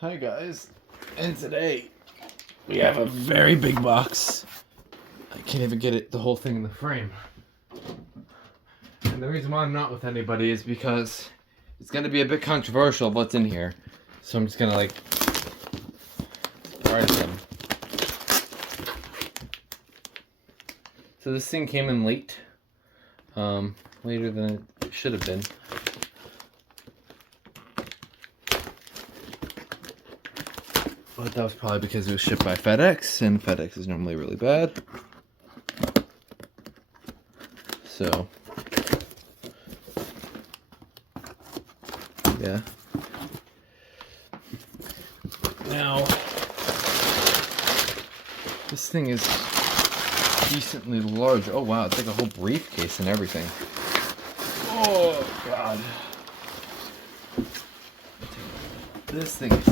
Hi guys, and today we have a very big box. I can't even get the whole thing in the frame. And the reason why I'm not with anybody is because it's going to be a bit controversial of what's in here. So I'm just going to start them. So this thing came in late. Later than it should have been. But that was probably because it was shipped by FedEx, and FedEx is normally really bad. So, yeah. Now, this thing is decently large. Oh wow, it's like a whole briefcase and everything. Oh god. This thing is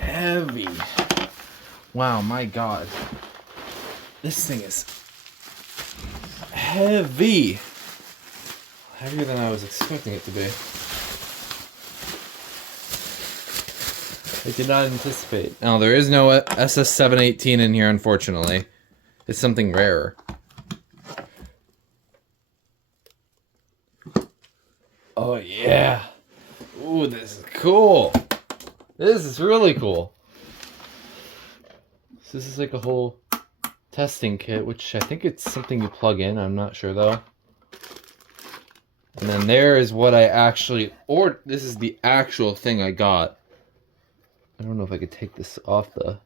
heavy. Wow, my god. This thing is heavy. Heavier than I was expecting it to be. I did not anticipate. Now, there is no SS69TP in here, unfortunately. It's something rarer. Oh, yeah. Ooh, this is cool. This is really cool. So this is like a whole testing kit, which I think it's something you plug in. I'm not sure, though. And then there is what I actually... Or this is the actual thing I got. I don't know if I could take this off the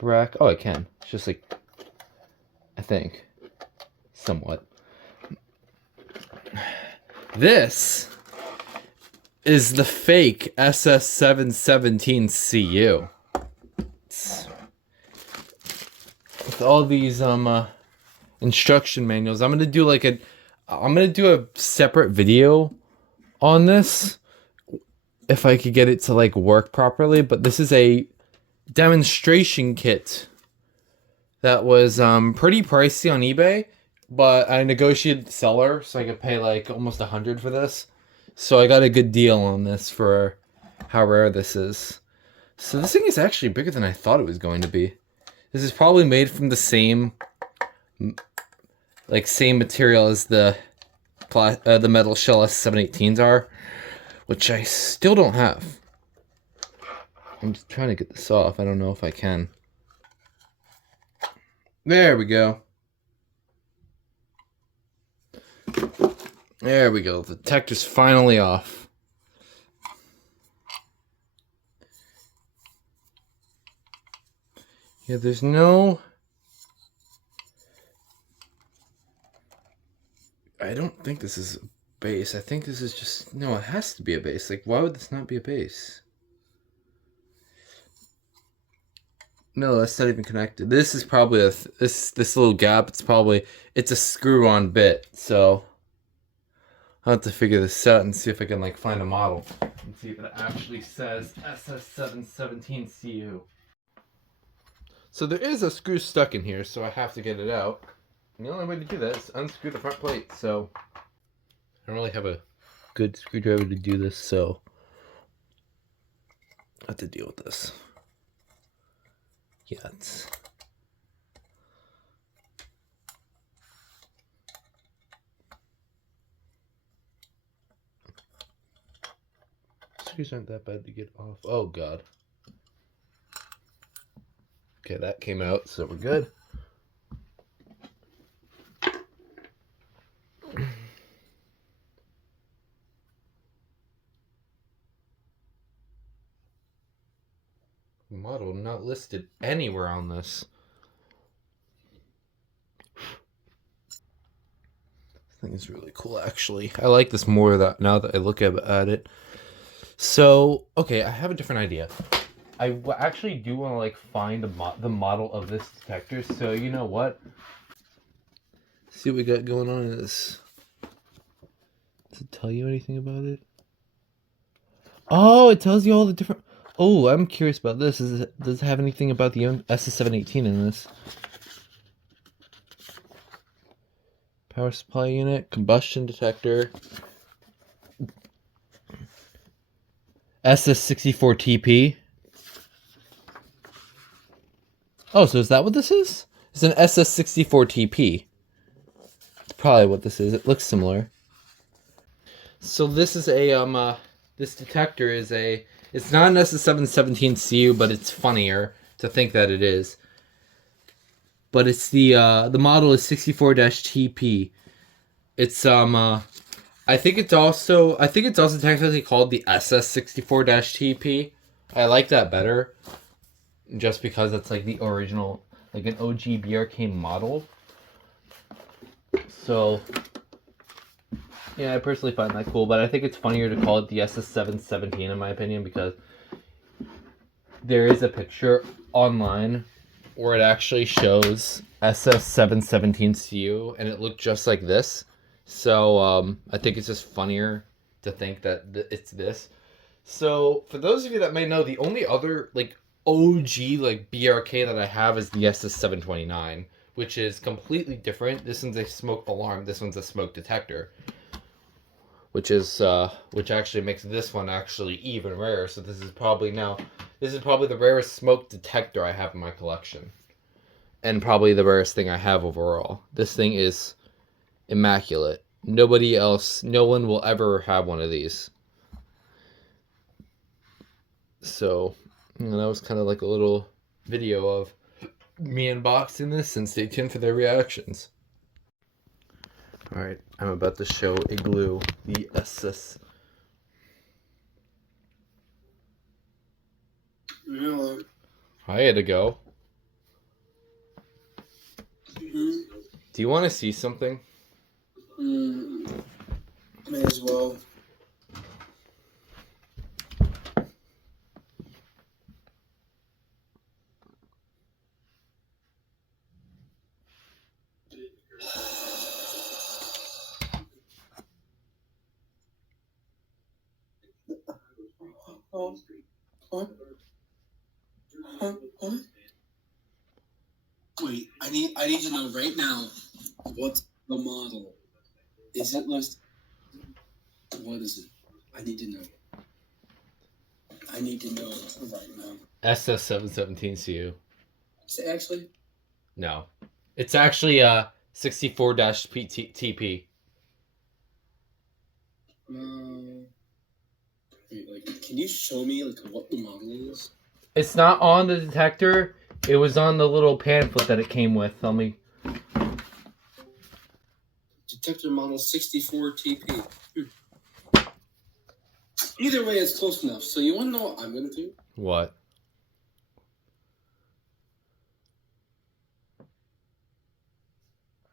BRK. Oh, I can. It's just like... I think. Somewhat. This is the fake SS69TP. With all these instruction manuals. I'm gonna do a separate video on this if I could get it to work properly, but this is a demonstration kit that was pretty pricey on eBay, but I negotiated the seller so I could pay almost $100 for this. So I got a good deal on this for how rare this is. So this thing is actually bigger than I thought it was going to be. This is probably made from the same material as the metal shell SS69TPs are, which I still don't have. I'm just trying to get this off. I don't know if I can. There we go. There we go. The detector's finally off. Yeah, there's no... I don't think this is a base. I think this is just... No, it has to be a base. Why would this not be a base? No, that's not even connected. This is probably this little gap. It's a screw-on bit. So I'll have to figure this out and see if I can find a model and see if it actually says SS69TP. So there is a screw stuck in here, so I have to get it out. And the only way to do that is unscrew the front plate. So I don't really have a good screwdriver to do this, so I have to deal with this. Yeah, it's... Screws aren't that bad to get off. Oh god. Okay, that came out, so we're good. Model not listed anywhere on this. This thing is really cool, actually. I like this more now that I look at it. So, okay, I have a different idea. I actually do want to find the model of this detector. So you know what? See what we got going on in this. Does it tell you anything about it? Oh, it tells you all the different... Oh, I'm curious about this. Does it have anything about the SS69TP in this? Power supply unit, combustion detector, SS64TP. Oh, so is that what this is? It's an SS64TP. It's probably what this is. It looks similar. So this is a this detector is a, it's not an SS717CU, but it's funnier to think that it is. But it's the model is 64-TP. It's I think it's also technically called the SS64-TP. I like that better, just because it's like the original, like an OG BRK model. So yeah, I personally find that cool, but I think it's funnier to call it the SS717 in my opinion, because there is a picture online where it actually shows SS717CU and it looked just like this. So I think it's just funnier to think that it's this. So for those of you that may know, the only other like OG like BRK that I have is the SS729, which is completely different. This one's a smoke alarm. This one's a smoke detector, which actually makes this one actually even rarer. So this is probably the rarest smoke detector I have in my collection, and probably the rarest thing I have overall. This thing is immaculate. No one will ever have one of these. So, that was kind of like a little video of me unboxing this, and stay tuned for their reactions. Alright, I'm about to show Igloo the SS. Hello. I had to go. Mm-hmm. Do you want to see something? May as well. Oh, what? Huh? What? Wait, I need to know right now. What's the model? Is it listed? What is it? I need to know. I need to know right now. SS717CU. Is it actually? No. It's actually 64-TP. Wait, like, can you show me like what the model is? It's not on the detector. It was on the little pamphlet that it came with. Tell me. Detector model 64TP. Either way, it's close enough. So you want to know what I'm gonna do? What?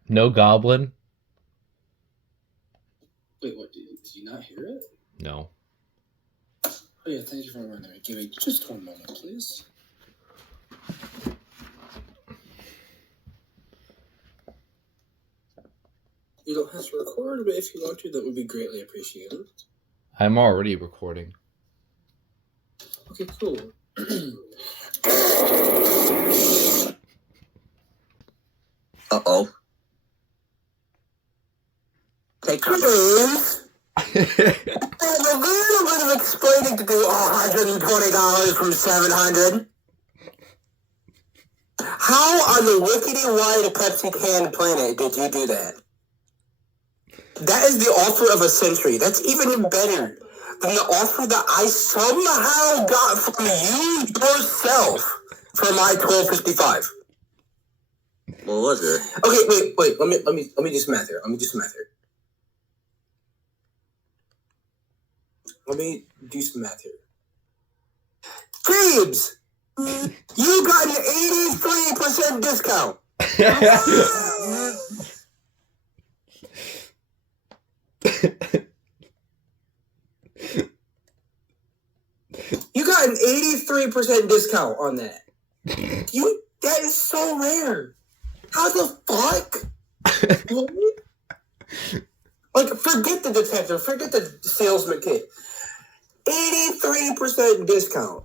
No goblin? Wait, what? Did you not hear it? No. Oh yeah, thank you for reminding me. Give me just one moment, please. You don't have to record, but if you want to, that would be greatly appreciated. I'm already recording. Okay, cool. Uh-oh. Take two. The little bit of explaining to do $120 from $700. How on the rickety white Pepsi can planet did you do that? That is the offer of a century. That's even better than the offer that I somehow got from you yourself for my $12.55. What was it? Okay, wait. Let me do some math here. Let me do some math here. James, you got an 83% discount. You got an 83% discount on that. That is so rare. How the fuck? Like, forget the detector, forget the salesman kit. 83% discount.